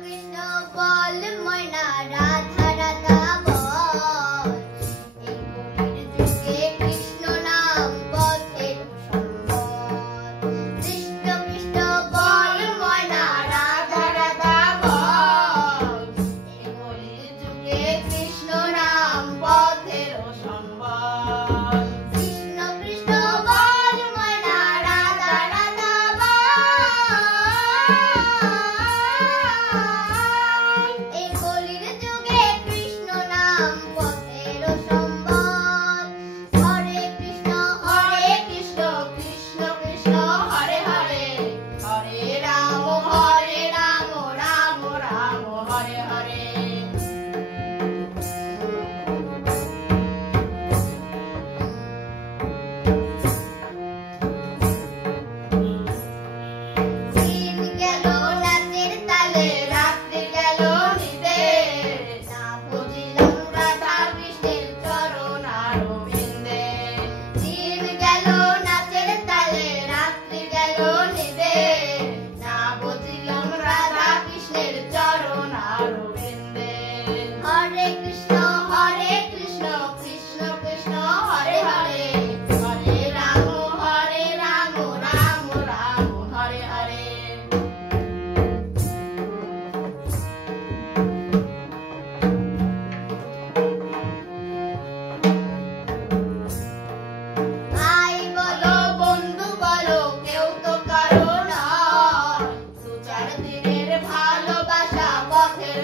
কৃষ্ণ বল ময়না রাধা রাধা বল এই কলির যুগে কৃষ্ণ নাম পথের সম্বল কৃষ্ণ কৃষ্ণ বল ময়না রাধা রাধা বল এই কলির যুগে কৃষ্ণ নাম পথের সম্বল কৃষ্ণ কৃষ্ণ বল ময়না রাধা রাধা এই কলির যুগে কৃষ্ণ নাম পথের সম্বল হরে কৃষ্ণ কৃষ্ণ কৃষ্ণ হরে হরে হরে রাম রাম রাম হরে হরে দিন গেল রাতের তালে রাত্রি গেল নিদে না বুঝিলাম রাধা কৃষ্ণের চরণ আরবিন্দে দিন গেল নাচের তালে রাত্রি গেল নিদে না বুঝিলাম রাধা কৃষ্ণের চরণ আরবিন্দে হরে কৃষ্ণ কৃষ্ণ কৃষ্ণ হরে হরে হরে রাম রাম হরে হরে ভাই বলো বন্ধু বলো কেউ তো কারো নয় দু চার দিনের ভালোবাসা পথের